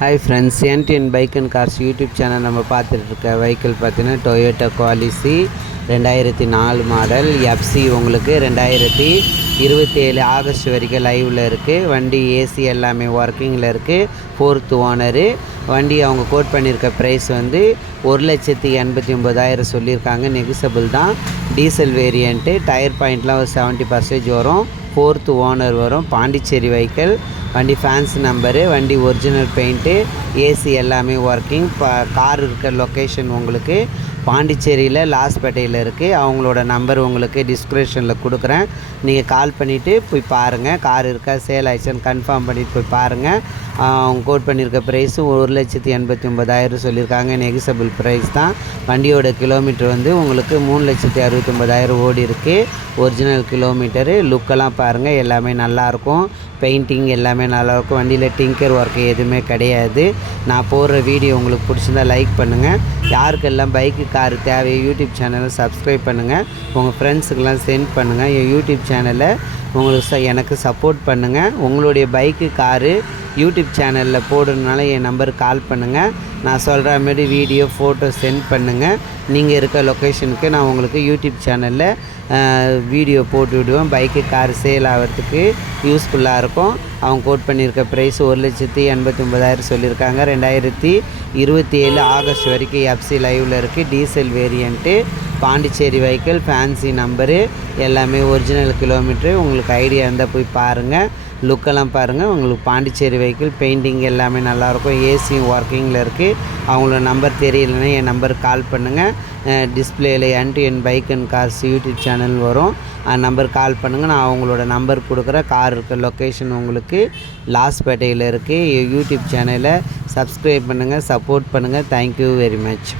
Hi friends NTN bike and cars YouTube channel நம்ம பார்த்துட்டு இருக்க வெஹிக்கிள் பார்த்தீங்கன்னா டொயோட்டா குவாலிசி 2004 மாடல் எஃப்சி உங்களுக்கு 2027 ஆகஸ்ட் வரைக்கும் லைவில் இருக்குது. வண்டி ஏசி எல்லாமே ஒர்க்கிங்கில் இருக்குது. 4th owner. வண்டி அவங்க கோட் பண்ணியிருக்க ப்ரைஸ் வந்து 1,89,000 சொல்லியிருக்காங்க. நெகிசபிள் தான். Diesel variant. டயர் பாயிண்ட்லாம் ஒரு 70% வரும். 4th ஓனர் வரும். பாண்டிச்சேரி வெஹிக்கிள். வண்டி ஃபேன்சி நம்பரு. வண்டி ஒரிஜினல் பெயிண்ட்டு. ஏசி எல்லாமே ஒர்க்கிங். கார் இருக்க லொக்கேஷன் உங்களுக்கு பாண்டிச்சேரியில் லாஸ்பேட்டையில் இருக்குது. அவங்களோட நம்பர் உங்களுக்கு டிஸ்கிரிப்ஷனில் கொடுக்குறேன். நீங்கள் கால் பண்ணிவிட்டு போய் பாருங்கள். கார் இருக்கா சேல் ஆயிடுச்சுன்னு கன்ஃபார்ம் பண்ணிவிட்டு போய் பாருங்கள். அவங்க கோட் பண்ணியிருக்க ப்ரைஸு 1,89,000 சொல்லியிருக்காங்க. நெகிசபிள் ப்ரைஸ் தான். வண்டியோட கிலோமீட்டர் வந்து உங்களுக்கு 3,69,000 ஓடி இருக்குது. Original kilometre. லுக்கெல்லாம் பாருங்கள், எல்லாமே நல்லாயிருக்கும். பெயிண்டிங் எல்லாமே நல்லாயிருக்கும். வண்டியில் டிங்கர் ஒர்க்கு எதுவுமே கிடையாது. நான் போடுற வீடியோ உங்களுக்கு பிடிச்சிருந்தா லைக் பண்ணுங்கள். யாருக்கெல்லாம் பைக்கு கார் தேவையோ யூடியூப் சேனலை சப்ஸ்கிரைப் பண்ணுங்கள். உங்கள் ஃப்ரெண்ட்ஸுக்கெல்லாம் சென்ட் பண்ணுங்கள். என் யூடியூப் சேனலை உங்களுக்கு எனக்கு சப்போர்ட் பண்ணுங்கள். உங்களுடைய பைக்கு காரு யூடியூப் சேனலில் போடுறதுனால என் நம்பருக்கு கால் பண்ணுங்கள். நான் சொல்கிற மாதிரி வீடியோ ஃபோட்டோ சென்ட் பண்ணுங்கள். நீங்கள் இருக்க லொக்கேஷனுக்கு நான் உங்களுக்கு யூடியூப் சேனலில் வீடியோ போட்டு விடுவேன். பைக்கு கார் சேல் ஆகிறதுக்கு யூஸ்ஃபுல்லாக இருக்கும். அவங்க கோட் பண்ணியிருக்க ப்ரைஸ் 1,89,000 சொல்லியிருக்காங்க. 2027 ஆகஸ்ட் வரைக்கும் எஃப்சி லைவில் இருக்குது. Diesel variant. Pondicherry vehicle. Fancy number. எல்லாமே ஒரிஜினல் கிலோமீட்ரு. உங்களுக்கு ஐடியா இருந்தால் போய் பாருங்கள். லுக்கெல்லாம் பாருங்கள். உங்களுக்கு பாண்டிச்சேரி வெஹிக்கிள். பெயிண்டிங் எல்லாமே நல்லாயிருக்கும். ஏசியும் ஒர்க்கிங்கில் இருக்குது. அவங்களோட நம்பர் தெரியலைன்னா என் நம்பருக்கு கால் பண்ணுங்கள். டிஸ்பிளேயில் NTN bike and cars YouTube channel வரும். அந்த நம்பர் கால் பண்ணுங்கள். நான் அவங்களோட நம்பர் கொடுக்குறேன். கார் இருக்க லொக்கேஷன் உங்களுக்கு லாஸ்பேட்டையில் இருக்குது. யூடியூப் சேனலை சப்ஸ்கிரைப் பண்ணுங்கள், சப்போர்ட் பண்ணுங்கள். Thank you very much.